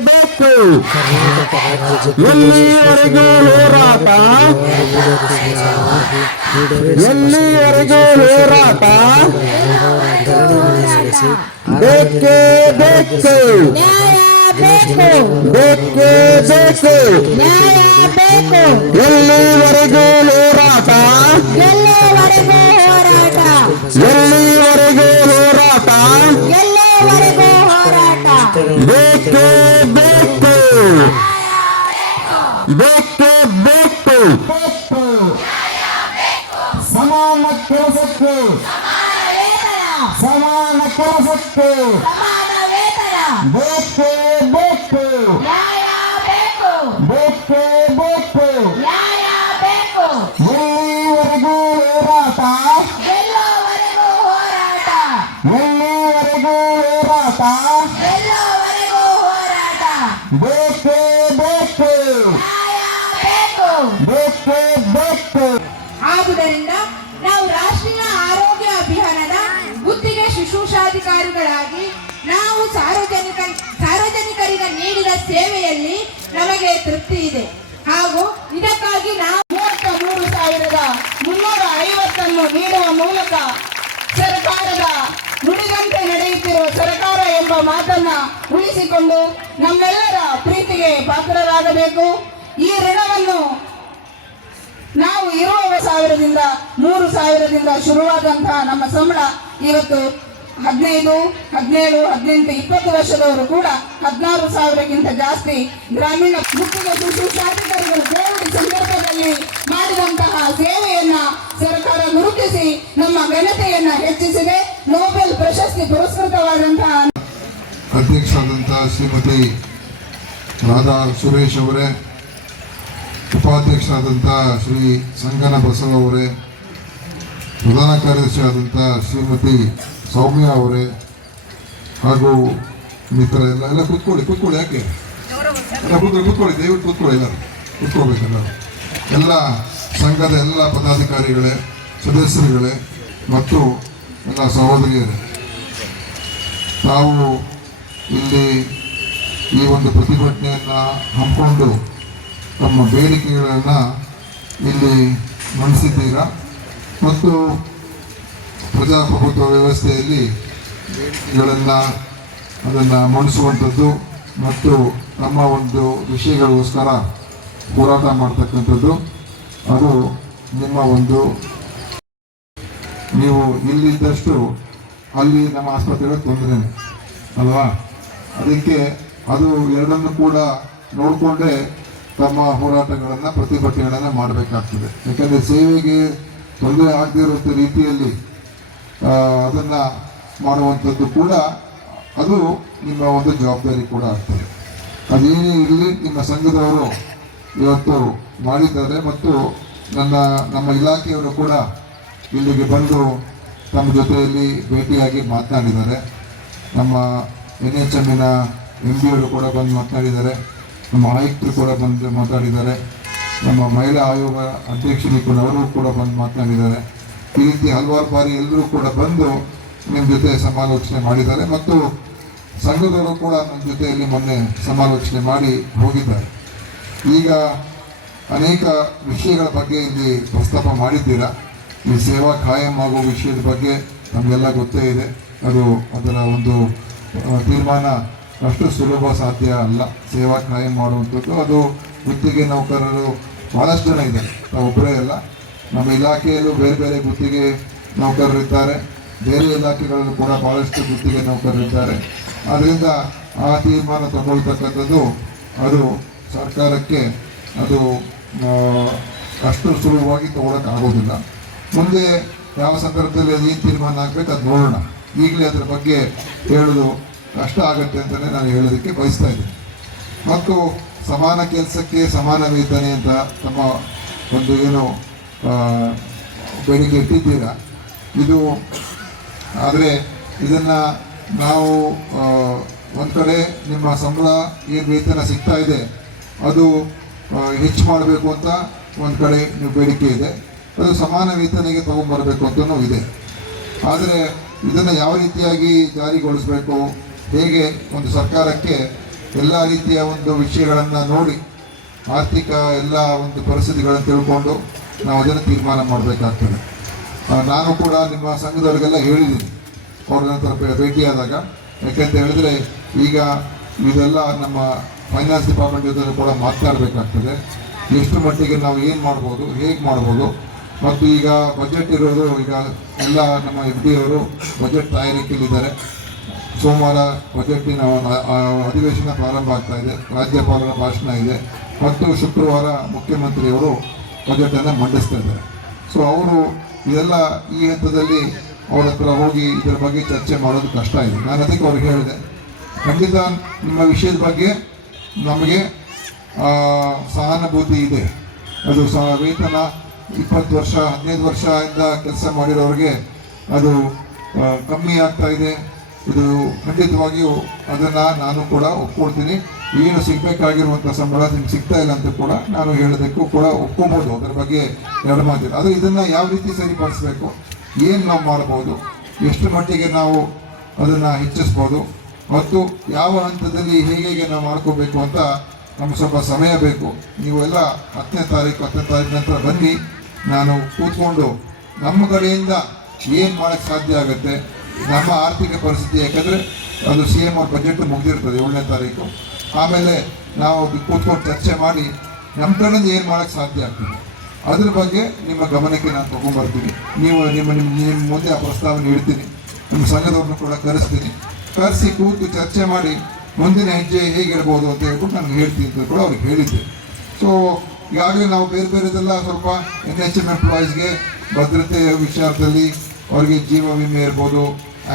ಬೇಕು ಎಲ್ಲಿವರೆಗೂ ಹೋರಾಟ ಎಲ್ಲಿವರೆಗೂ ಹೋರಾಟ ಬೇಕೇ ಬೇಕು ಬೇಕೇ ಬೇಕು ಸಮಾನ ಕೆಲಸಕ್ಕೆ ಸಮಾನ ಕೆಲಸಕ್ಕೆ ಬೇಕೇ ಬೇಕು. ಬೇಕು ಬೇಕೇ. ಎಲ್ಲಿವರೆಗೂ ಹೋರಾಟ? ಎಲ್ಲವರೆಗೂ ಹೋರಾಟ? ಬೇಕೇ ಬೇಕು. ಬೇಕೇ ಬೇಕು. ಆದುದರಿಂದ ಸೇವೆಯಲ್ಲಿ ನಮಗೆ ತೃಪ್ತಿ ಇದೆ. ಹಾಗೂ ಇದಕ್ಕಾಗಿ ನಾವು ಮೂವತ್ತ ಮೂರು ಸಾವಿರದ ಮುನ್ನೂರ ಐವತ್ತನ್ನು ನೀಡುವ ಮೂಲಕ ಸರ್ಕಾರದ ನುಡಿದಂತೆ ನಡೆಯುತ್ತಿರುವ ಸರ್ಕಾರ ಎಂಬ ಮಾತನ್ನ ಉಳಿಸಿಕೊಂಡು ನಮ್ಮೆಲ್ಲರ ಪ್ರೀತಿಗೆ ಪಾತ್ರರಾಗಬೇಕು. ಈ ಋಣವನ್ನು ನಾವು ಇರುವ ಸಾವಿರದಿಂದ ಮೂರು ಸಾವಿರದಿಂದ ಶುರುವಾದಂತಹ ನಮ್ಮ ಸಂಬಳ ಇವತ್ತು ಹದಿನೈದು, ಹದಿನೇಳು, ಹದಿನೆಂಟು, ಇಪ್ಪತ್ತು ವರ್ಷದವರು ಕೂಡ ಹದಿನಾರು ಸಾವಿರಕ್ಕಿಂತ ಜಾಸ್ತಿ ಗ್ರಾಮೀಣ ಮುಖ್ಯ ಶಾಸಕರುಗಳು ಕೋವಿಡ್ ಸಂದರ್ಭದಲ್ಲಿ ಮಾಡಿದಂತಹ ಸೇವೆಯನ್ನ ಸರ್ಕಾರ ಗುರುತಿಸಿ ನಮ್ಮ ಘನತೆಯನ್ನ ಹೆಚ್ಚಿಸಿದೆ. ನೊಬೆಲ್ ಪ್ರಶಸ್ತಿ ಪುರಸ್ಕೃತವಾದಂತಹ ಅಧ್ಯಕ್ಷರಾದಂತಹ ಶ್ರೀಮತಿ ರಾಧಾ ಸುರೇಶ್ ಅವರೇ, ಉಪಾಧ್ಯಕ್ಷರಾದಂಥ ಶ್ರೀ ಸಂಗನ ಬಸವ ಅವರೇ, ಪ್ರಧಾನ ಕಾರ್ಯದರ್ಶಿ ಶ್ರೀಮತಿ ಸೌಮ್ಯ ಅವರೇ ಹಾಗೂ ಮಿತ್ರ ಎಲ್ಲ ಎಲ್ಲ ಕೂತ್ಕೊಳ್ಳಿ ಕೂತ್ಕೊಳ್ಳಿ ಯಾಕೆ? ಎಲ್ಲ ಕೂತ್ಕೊಳ್ಳಿ ಕೂತ್ಕೊಳ್ಳಿ, ದಯವಿಟ್ಟು ಕೂತ್ಕೊಳ್ಳಿ ಎಲ್ಲರೂ ಕೂತ್ಕೋಬೇಕೆಲ್ಲ ಎಲ್ಲ ಸಂಘದ ಎಲ್ಲ ಪದಾಧಿಕಾರಿಗಳೇ, ಸದಸ್ಯರುಗಳೇ ಮತ್ತು ಎಲ್ಲ ಸಹೋದರಿಯರೇ, ತಾವು ಇಲ್ಲಿ ಈ ಒಂದು ಪ್ರತಿಭಟನೆಯನ್ನು ಹಮ್ಮಿಕೊಂಡು ತಮ್ಮ ಬೇಡಿಕೆಗಳನ್ನು ಇಲ್ಲಿ ಮಂಡಿಸಿದ್ದೀರಾ? ಮತ್ತು ಪ್ರಜಾಪ್ರಭುತ್ವ ವ್ಯವಸ್ಥೆಯಲ್ಲಿ ಬೇಡಿಕೆಗಳನ್ನು ಅದನ್ನು ಮಂಡಿಸುವಂಥದ್ದು ಮತ್ತು ತಮ್ಮ ಒಂದು ವಿಷಯಗಳಿಗೋಸ್ಕರ ಹೋರಾಟ ಮಾಡ್ತಕ್ಕಂಥದ್ದು. ಅದು ನಿಮ್ಮ ಒಂದು ನೀವು ಇಲ್ಲಿದ್ದಷ್ಟು ಅಲ್ಲಿ ನಮ್ಮ ಆಸ್ಪತ್ರೆಗಳ ತೊಂದರೆ ಅಲ್ವಾ? ಅದಕ್ಕೆ ಅದು ಎರಡನ್ನು ಕೂಡ ನೋಡಿಕೊಂಡೇ ತಮ್ಮ ಹೋರಾಟಗಳನ್ನು ಪ್ರತಿಭಟನೆಗಳನ್ನು ಮಾಡಬೇಕಾಗ್ತದೆ. ಯಾಕಂದರೆ ಸೇವೆಗೆ ತೊಂದರೆ ಆಗದಿರುವಂಥ ರೀತಿಯಲ್ಲಿ ಅದನ್ನ ಮಾಡುವಂಥದ್ದು ಕೂಡ ಅದು ನಿಮ್ಮ ಒಂದು ಜವಾಬ್ದಾರಿ ಕೂಡ ಆಗ್ತದೆ. ಅದೇನೇ ಇರಲಿ, ನಿಮ್ಮ ಸಂಘದವರು ಇವತ್ತು ಮಾಡಿದ್ದಾರೆ ಮತ್ತು ನನ್ನ, ನಮ್ಮ ಇಲಾಖೆಯವರು ಕೂಡ ಇಲ್ಲಿಗೆ ಬಂದು ತಮ್ಮ ಜೊತೆಯಲ್ಲಿ ಭೇಟಿಯಾಗಿ ಮಾತನಾಡಿದ್ದಾರೆ. ನಮ್ಮ ಎನ್ ಎಚ್ ಎಮ್ಮಿನ ಎಂ ಬಿ ಅವರು ಕೂಡ ಬಂದು ಮಾತನಾಡಿದ್ದಾರೆ. ನಮ್ಮ ಆಯುಕ್ತರು ಕೂಡ ಬಂದು ಮಾತಾಡಿದ್ದಾರೆ ನಮ್ಮ ಮಹಿಳಾ ಆಯೋಗ ಅಧ್ಯಕ್ಷರು ಕೂಡ, ಅವರು ಕೂಡ ಬಂದು ಮಾತನಾಡಿದ್ದಾರೆ. ಈ ರೀತಿ ಹಲವಾರು ಬಾರಿ ಎಲ್ಲರೂ ಕೂಡ ಬಂದು ನಿಮ್ಮ ಜೊತೆ ಸಮಾಲೋಚನೆ ಮಾಡಿದ್ದಾರೆ ಮತ್ತು ಸಂಘದವರು ಕೂಡ ನಮ್ಮ ಜೊತೆಯಲ್ಲಿ ಮೊನ್ನೆ ಸಮಾಲೋಚನೆ ಮಾಡಿ ಹೋಗಿದ್ದಾರೆ. ಈಗ ಅನೇಕ ವಿಷಯಗಳ ಬಗ್ಗೆ ಇಲ್ಲಿ ಪ್ರಸ್ತಾಪ ಮಾಡಿದ್ದೀರಾ? ಈ ಸೇವಾ ಕಾಯಂ ಆಗುವ ವಿಷಯದ ಬಗ್ಗೆ ನಮಗೆಲ್ಲ ಗೊತ್ತೇ ಇದೆ. ಅದು ಅದರ ಒಂದು ತೀರ್ಮಾನ ಅಷ್ಟು ಸುಲಭ ಸಾಧ್ಯ ಅಲ್ಲ. ಸೇವಾ ಕಾಯಂ ಮಾಡುವಂಥದ್ದು. ಅದು ಗುತ್ತಿಗೆ ನೌಕರರು ಭಾಳಷ್ಟು ಜನ ಇದ್ದಾರೆ. ನಾವು ಒಬ್ಬರೇ ಅಲ್ಲ. ನಮ್ಮ ಇಲಾಖೆಯಲ್ಲೂ ಬೇರೆ ಬೇರೆ ಗುತ್ತಿಗೆ ನೌಕರರಿದ್ದಾರೆ. ಬೇರೆ ಇಲಾಖೆಗಳಲ್ಲೂ ಕೂಡ ಭಾಳಷ್ಟು ಗುತ್ತಿಗೆ ನೌಕರರಿದ್ದಾರೆ. ಆದ್ದರಿಂದ ಆ ತೀರ್ಮಾನ ತಗೊಳ್ತಕ್ಕಂಥದ್ದು ಅದು ಸರ್ಕಾರಕ್ಕೆ ಅದು ಅಷ್ಟು ಸುಲಭವಾಗಿ ತಗೊಳಕ್ಕಾಗೋದಿಲ್ಲ. ಮುಂದೆ ಯಾವ ಸಂದರ್ಭದಲ್ಲಿ ಅದು ಏನು ತೀರ್ಮಾನ ಆಗಬೇಕು ಅದು ನೋಡೋಣ. ಈಗಲೇ ಅದರ ಬಗ್ಗೆ ಹೇಳೋದು ಕಷ್ಟ ಆಗುತ್ತೆ ಅಂತಲೇ ನಾನು ಹೇಳೋದಕ್ಕೆ ಬಯಸ್ತಾ ಇದ್ದೀನಿ. ಮತ್ತು ಸಮಾನ ಕೆಲಸಕ್ಕೆ ಸಮಾನ ವೇತನೆ ಅಂತ ತಮ್ಮ ಒಂದು ಏನು ಬೇಡಿಕೆ ಇಟ್ಟಿದ್ದೀರಾ ಇದು, ಆದರೆ ಇದನ್ನು ನಾವು ಒಂದು ಕಡೆ ನಿಮ್ಮ ಸಂಬಳ, ಏನು ವೇತನ ಸಿಗ್ತಾ ಇದೆ, ಅದು ಹೆಚ್ಚು ಮಾಡಬೇಕು ಅಂತ ಒಂದು ಕಡೆ ನೀವು ಬೇಡಿಕೆ ಇದೆ. ಅದು ಸಮಾನ ವೇತನೆಗೆ ತಗೊಂಬರಬೇಕು ಅಂತಲೂ ಇದೆ. ಆದರೆ ಇದನ್ನು ಯಾವ ರೀತಿಯಾಗಿ ಜಾರಿಗೊಳಿಸಬೇಕು, ಹೇಗೆ ಒಂದು ಸರ್ಕಾರಕ್ಕೆ ಎಲ್ಲ ರೀತಿಯ ಒಂದು ವಿಷಯಗಳನ್ನು ನೋಡಿ, ಆರ್ಥಿಕ ಎಲ್ಲ ಒಂದು ಪರಿಸ್ಥಿತಿಗಳನ್ನು ತಿಳ್ಕೊಂಡು ನಾವು ಅದನ್ನು ತೀರ್ಮಾನ ಮಾಡಬೇಕಾಗ್ತದೆ. ನಾನು ಕೂಡ ನಿಮ್ಮ ಸಂಘದವರಿಗೆಲ್ಲ ಹೇಳಿದ್ದೀನಿ. ಅವ್ರ ನಂತರ ಭೇಟಿಯಾದಾಗ ಯಾಕೆಂತ ಹೇಳಿದ್ರೆ, ಈಗ ಇದೆಲ್ಲ ನಮ್ಮ ಫೈನಾನ್ಸ್ ಡಿಪಾರ್ಟ್ಮೆಂಟ್ ಜೊತೆ ಕೂಡ ಮಾತನಾಡಬೇಕಾಗ್ತದೆ ಎಷ್ಟು ಮಟ್ಟಿಗೆ ನಾವು ಏನು ಮಾಡ್ಬೋದು, ಹೇಗೆ ಮಾಡ್ಬೋದು, ಮತ್ತು ಈಗ ಬಜೆಟ್ ಇರೋದು ಈಗ ಎಲ್ಲ ನಮ್ಮ ಎಫ್ ಡಿ ಅವರು ಬಜೆಟ್ ತಯಾರಿಕೆಯಲ್ಲಿದ್ದಾರೆ. ಸೋಮವಾರ ಆ ಅಧಿವೇಶನ ಪ್ರಾರಂಭ ಆಗ್ತಾ ಇದೆ. ರಾಜ್ಯಪಾಲರ ಭಾಷಣ ಇದೆ. ಮತ್ತು ಶುಕ್ರವಾರ ಮುಖ್ಯಮಂತ್ರಿಯವರು ಬಜೆಟನ್ನು ಮಂಡಿಸ್ತಾ ಇದ್ದಾರೆ. ಸೊ ಅವರು ಇದೆಲ್ಲ ಈ ಹಂತದಲ್ಲಿ ಅವ್ರ ಹತ್ರ ಹೋಗಿ ಇದರ ಬಗ್ಗೆ ಚರ್ಚೆ ಮಾಡೋದು ಕಷ್ಟ ಇದೆ. ನಾನು ಅದಕ್ಕೆ ಅವ್ರಿಗೆ ಹೇಳಿದೆ. ಖಂಡಿತ ನಿಮ್ಮ ವಿಷಯದ ಬಗ್ಗೆ ನಮಗೆ ಸಹಾನುಭೂತಿ ಇದೆ. ಅದು ಸಹ ವೇತನ ಇಪ್ಪತ್ತು ವರ್ಷ, ಹದಿನೈದು ವರ್ಷದಿಂದ ಕೆಲಸ ಮಾಡಿರೋರಿಗೆ ಅದು ಕಮ್ಮಿ ಆಗ್ತಾ ಇದೆ. ಇದು ಖಂಡಿತವಾಗಿಯೂ ಅದನ್ನು ನಾನು ಕೂಡ ಒಪ್ಕೊಳ್ತೀನಿ. ಏನು ಸಿಗಬೇಕಾಗಿರುವಂಥ ಸಂಬಳ ನಿಮ್ಗೆ ಸಿಗ್ತಾ ಇಲ್ಲ ಅಂತ ಕೂಡ ನಾನು ಹೇಳೋದಕ್ಕೂ ಕೂಡ ಒಪ್ಕೊಬೋದು. ಅದರ ಬಗ್ಗೆ ಎರಡು ಮಾತಿಲ್ಲ. ಆದರೆ ಇದನ್ನು ಯಾವ ರೀತಿ ಸರಿಪಡಿಸ್ಬೇಕು? ಏನು ನಾವು ಮಾಡ್ಬೋದು? ಎಷ್ಟು ಮಟ್ಟಿಗೆ ನಾವು ಅದನ್ನು ಹೆಚ್ಚಿಸ್ಬೋದು? ಮತ್ತು ಯಾವ ಹಂತದಲ್ಲಿ ಹೇಗೆ ಹೇಗೆ ನಾವು ಮಾಡ್ಕೋಬೇಕು ಅಂತ ನಮ್ಗೆ ಸ್ವಲ್ಪ ಸಮಯ ಬೇಕು. ನೀವು ಎಲ್ಲ ಹತ್ತನೇ ತಾರೀಕು ಹತ್ತನೇ ತಾರೀಕು ನಂತರ ಬನ್ನಿ. ನಾನು ಕೂತ್ಕೊಂಡು ನಮ್ಮ ಕಡೆಯಿಂದ ಏನು ಮಾಡೋಕ್ಕೆ ಸಾಧ್ಯ ಆಗುತ್ತೆ, ನಮ್ಮ ಆರ್ಥಿಕ ಪರಿಸ್ಥಿತಿ, ಯಾಕಂದರೆ ಅದು ಸಿ ಎಂ ಆರ್ ಬಜೆಟ್ ಮುಗಿದಿರ್ತದೆ ಏಳನೇ ತಾರೀಕು. ಆಮೇಲೆ ನಾವು ಕೂತ್ಕೊಂಡು ಚರ್ಚೆ ಮಾಡಿ ನಮ್ಮ ಕಡೆಯಿಂದ ಏನು ಮಾಡೋಕ್ಕೆ ಸಾಧ್ಯ ಆಗ್ತದೆ? ಅದ್ರ ಬಗ್ಗೆ ನಿಮ್ಮ ಗಮನಕ್ಕೆ ನಾನು ತಗೊಂಡ್ಬರ್ತೀನಿ ನೀವು ನಿಮ್ಮ ನಿಮ್ಮ ನಿಮ್ಮ ಮುಂದೆ ಆ ಪ್ರಸ್ತಾವನೆ ಇಡ್ತೀನಿ ನಿಮ್ಮ ಸಂಘದವ್ರನ್ನ ಕೂಡ ಕರೆಸ್ತೀನಿ. ಕರೆಸಿ ಕೂತು ಚರ್ಚೆ ಮಾಡಿ ಮುಂದಿನ ಹೆಜ್ಜೆ ಹೇಗಿರ್ಬೋದು ಅಂತ ಹೇಳ್ಬಿಟ್ಟು ನಾನು ಹೇಳ್ತೀನಿ ಅಂತ ಕೂಡ ಅವ್ರಿಗೆ ಹೇಳಿದ್ದೆ. ಸೊ ಈಗಾಗಲೇ ನಾವು ಬೇರೆ ಬೇರೆದೆಲ್ಲ ಸ್ವಲ್ಪ ಎನ್ ಎಚ್ ಎಂ ಎಂಪ್ಲಾಯೀಸ್ಗೆ ಭದ್ರತೆ ವಿಚಾರದಲ್ಲಿ ಅವರಿಗೆ ಜೀವ ವಿಮೆ ಇರ್ಬೋದು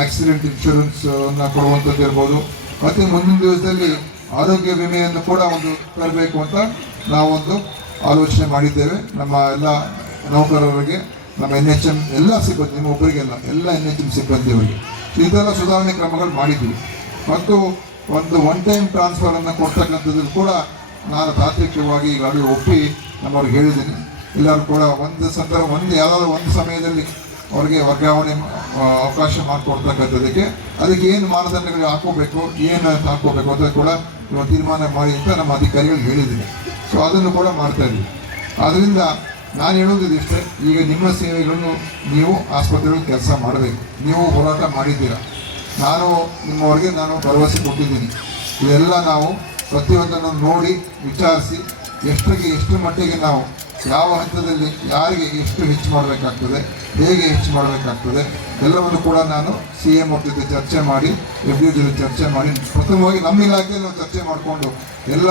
ಆಕ್ಸಿಡೆಂಟ್ ಇನ್ಶೂರೆನ್ಸ್ ಅನ್ನ ಕೊಡುವಂಥದ್ದು ಇರ್ಬೋದು. ಮತ್ತು ಮುಂದಿನ ದಿವಸದಲ್ಲಿ ಆರೋಗ್ಯ ವಿಮೆಯನ್ನು ಕೂಡ ಒಂದು ತರಬೇಕು ಅಂತ ನಾವೊಂದು ಆಲೋಚನೆ ಮಾಡಿದ್ದೇವೆ. ನಮ್ಮ ಎಲ್ಲ ನೌಕರರಿಗೆ, ನಮ್ಮ ಎನ್ ಎಚ್ ಎಂ ಎಲ್ಲ ಸಿಬ್ಬಂದಿ, ನಿಮ್ಮ ಒಬ್ಬರಿಗೆಲ್ಲ ಎಲ್ಲ ಎನ್ ಎಚ್ ಎಂ ಸಿಬ್ಬಂದಿಯವರಿಗೆ ಇದೆಲ್ಲ ಸುಧಾರಣೆ ಕ್ರಮಗಳು ಮಾಡಿದ್ದೀವಿ. ಮತ್ತು ಒಂದು ಒನ್ ಟೈಮ್ ಟ್ರಾನ್ಸ್ಫರನ್ನು ಕೊಡ್ತಕ್ಕಂಥದ್ದು ಕೂಡ ನಾನು ತಾತ್ವಿಕವಾಗಿ ಈಗಾಗಲೇ ಒಪ್ಪಿ ನಮ್ಮವ್ರಿಗೆ ಹೇಳಿದ್ದೀನಿ. ಎಲ್ಲರೂ ಕೂಡ ಒಂದು ಸಂದರ್ಭ, ಒಂದು ಯಾವುದಾದ್ರು ಒಂದು ಸಮಯದಲ್ಲಿ ಅವ್ರಿಗೆ ವರ್ಗಾವಣೆ ಅವಕಾಶ ಮಾಡಿಕೊಡ್ತಕ್ಕಂಥದ್ದಕ್ಕೆ ಅದಕ್ಕೆ ಏನು ಮಾನದಂಡಗಳು ಹಾಕೋಬೇಕು ಏನು ಹಾಕೋಬೇಕು ಅಂತ ಕೂಡ ತೀರ್ಮಾನ ಮಾಡಿ ಅಂತ ನಮ್ಮ ಅಧಿಕಾರಿಗಳು ಹೇಳಿದ್ದೀನಿ ಸೊ ಅದನ್ನು ಕೂಡ ಮಾಡ್ತಾ ಇದ್ದೀವಿ ಆದ್ದರಿಂದ ನಾನು ಹೇಳೋದು ಇಷ್ಟೇ, ಈಗ ನಿಮ್ಮ ಸೇವೆಗಳನ್ನು ನೀವು ಆಸ್ಪತ್ರೆಗಳಲ್ಲಿ ಕೆಲಸ ಮಾಡಬೇಕು. ನೀವು ಹೋರಾಟ ಮಾಡಿದ್ದೀರಾ? ನಾನು ನಿಮ್ಮವರಿಗೆ ನಾನು ಭರವಸೆ ಕೊಟ್ಟಿದ್ದೀನಿ. ಇದೆಲ್ಲ ನಾವು ಪ್ರತಿಯೊಂದನ್ನು ನೋಡಿ ವಿಚಾರಿಸಿ, ಎಷ್ಟಕ್ಕೆ ಎಷ್ಟು ಮಟ್ಟಿಗೆ ನಾವು ಯಾವ ಹಂತದಲ್ಲಿ ಯಾರಿಗೆ ಎಷ್ಟು ಹೆಚ್ಚು ಮಾಡಬೇಕಾಗ್ತದೆ, ಹೇಗೆ ಹೆಚ್ಚು ಮಾಡಬೇಕಾಗ್ತದೆ, ಎಲ್ಲವನ್ನು ಕೂಡ ನಾನು ಸಿ ಎಂ ಅವ್ರ ಜೊತೆ ಚರ್ಚೆ ಮಾಡಿ ಎಫ್ ಡಿ ಜೊತೆ ಚರ್ಚೆ ಮಾಡಿ, ಪ್ರಥಮವಾಗಿ ನಮ್ಮ ಇಲಾಖೆಯಲ್ಲಿ ನಾವು ಚರ್ಚೆ ಮಾಡಿಕೊಂಡು, ಎಲ್ಲ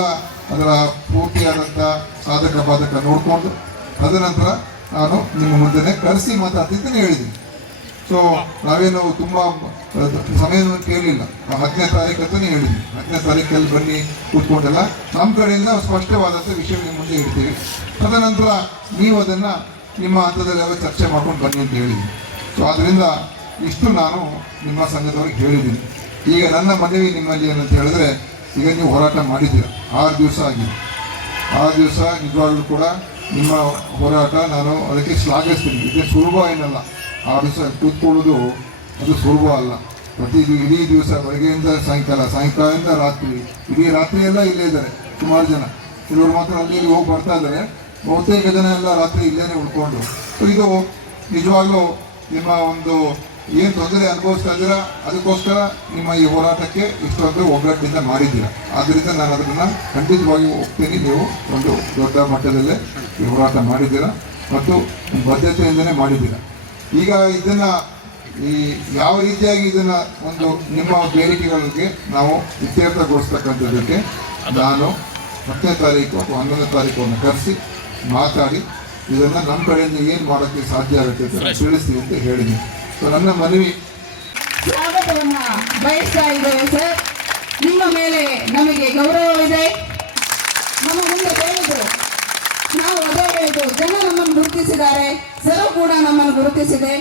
ಅದರ ಪೂರ್ತಿಯಾದಂಥ ಸಾಧಕ ಬಾಧಕ ನೋಡಿಕೊಂಡು, ತದನಂತರ ನಾನು ನಿಮ್ಮ ಮುಂದೆ ಕರೆಸಿ ಮಾತಾಡ್ತಿದ್ದೇನೆ ಹೇಳಿದ್ದೀನಿ. ಸೊ ನಾವೇನು ತುಂಬ ಸಮಯವನ್ನು ಕೇಳಲಿಲ್ಲ ಹತ್ತನೇ ತಾರೀಕು ಅಂತಲೇ ಹೇಳಿದ್ವಿ. ಹತ್ತನೇ ತಾರೀಕಲ್ಲಿ ಬನ್ನಿ ಕೂತ್ಕೊಂಡೆಲ್ಲ. ನಮ್ಮ ಕಡೆಯಿಂದ ಸ್ಪಷ್ಟವಾದಂಥ ವಿಷಯ ನಿಮ್ಮ ಮುಂದೆ ಇಡ್ತೀವಿ. ತದನಂತರ ನೀವು ಅದನ್ನು ನಿಮ್ಮ ಹಂತದಲ್ಲೆಲ್ಲ ಚರ್ಚೆ ಮಾಡ್ಕೊಂಡು ಬನ್ನಿ ಅಂತ ಹೇಳಿದ್ವಿ. ಸೊ ಅದರಿಂದ ಇಷ್ಟು ನಾನು ನಿಮ್ಮ ಸಂಘದವ್ರಿಗೆ ಹೇಳಿದ್ದೀನಿ. ಈಗ ನನ್ನ ಮನವಿ ನಿಮ್ಮಲ್ಲಿ ಏನಂತ ಹೇಳಿದ್ರೆ, ಈಗ ನೀವು ಹೋರಾಟ ಮಾಡಿದ್ದೀರ? ಆರು ದಿವಸ ಆಗಿದೆ. ಆರು ದಿವಸ ನಿಜವಾಗ್ಲೂ ಕೂಡ ನಿಮ್ಮ ಹೋರಾಟ ನಾನು ಅದಕ್ಕೆ ಶ್ಲಾಘಿಸ್ತೀನಿ. ಇದೇ ಸುಲಭ ಏನಲ್ಲ. ಆರು ದಿವಸ ಕೂತ್ಕೊಳ್ಳೋದು ಅದು ಸುಲಭ ಅಲ್ಲ. ಪ್ರತಿ ಇಡೀ ದಿವಸ ಬೆಳಗ್ಗೆಯಿಂದ ಸಾಯಂಕಾಲ, ಸಾಯಂಕಾಲದಿಂದ ರಾತ್ರಿ, ಇಡೀ ರಾತ್ರಿ ಎಲ್ಲ ಇಲ್ಲೇ ಇದ್ದಾರೆ, ಸುಮಾರು ಜನ. ಕೆಲವರು ಮಾತ್ರ ಅಲ್ಲಿ ಇಲ್ಲಿ ಹೋಗಿ ಬರ್ತಾ ಇದ್ದಾರೆ. ಬಹುತೇಕ ಜನ ಎಲ್ಲ ರಾತ್ರಿ ಇಲ್ಲೇ ಉಳ್ಕೊಂಡು. ಸೊ ಇದು ನಿಜವಾಗ್ಲೂ ನಿಮ್ಮ ಒಂದು ಏನು ತೊಂದರೆ ಅನುಭವಿಸ್ತಾ ಇದ್ದೀರಾ? ಅದಕ್ಕೋಸ್ಕರ ನಿಮ್ಮ ಈ ಹೋರಾಟಕ್ಕೆ ಇಷ್ಟೊಂದು ಒಗ್ಗಟ್ಟಿಂದ ಮಾಡಿದ್ದೀರಾ ಆದ್ದರಿಂದ ನಾನು ಅದನ್ನು ಖಂಡಿತವಾಗಿ ಒಪ್ತೀನಿ. ನೀವು ಒಂದು ದೊಡ್ಡ ಮಟ್ಟದಲ್ಲೇ ಈ ಹೋರಾಟ ಮಾಡಿದ್ದೀರಾ ಮತ್ತು ಬದ್ಧತೆಯಿಂದನೇ ಮಾಡಿದ್ದೀರಾ? ಈಗ ಇದನ್ನ ಈ ಯಾವ ರೀತಿಯಾಗಿ ಇದನ್ನ ಒಂದು ನಿಮ್ಮ ಬೇಡಿಕೆಗಳಿಗೆ ನಾವು ಇತ್ಯರ್ಥಗೊಳಿಸ್ತಕ್ಕಂಥದ್ದಕ್ಕೆ ನಾನು ಹತ್ತನೇ ತಾರೀಕು ಅಥವಾ ಹನ್ನೊಂದನೇ ತಾರೀಕನ್ನು ಕರೆಸಿ ಮಾತಾಡಿ ಇದನ್ನು ನಮ್ಮ ಕಡೆಯಿಂದ ಏನು ಮಾಡೋಕ್ಕೆ ಸಾಧ್ಯ ಆಗುತ್ತೆ ಅಂತ ತಿಳಿಸಿ ತಿಳಿಸ್ತೀವಿ ಅಂತ ಹೇಳಿದೆ ಸೊ ನನ್ನ ಮನವಿ ಸ್ವಾಗತವನ್ನು ಬಯಸ್ತಾ ಇದ್ದೇವೆ ಸರ್. ನಿಮ್ಮ ಮೇಲೆ ನಮಗೆ ಗೌರವವಿದೆ. ನಮ್ಮ ಮುಂದೆ ಹೇಳಿದ್ರು ನಾವು ಅದೇ ಹೇಳಿದ್ರು ಜನ ನಮ್ಮನ್ನು ಗುರುತಿಸಿದ್ದಾರೆ. ಸರ್ ಕೂಡ ನಮ್ಮನ್ನು ಗುರುತಿಸಿದೆ.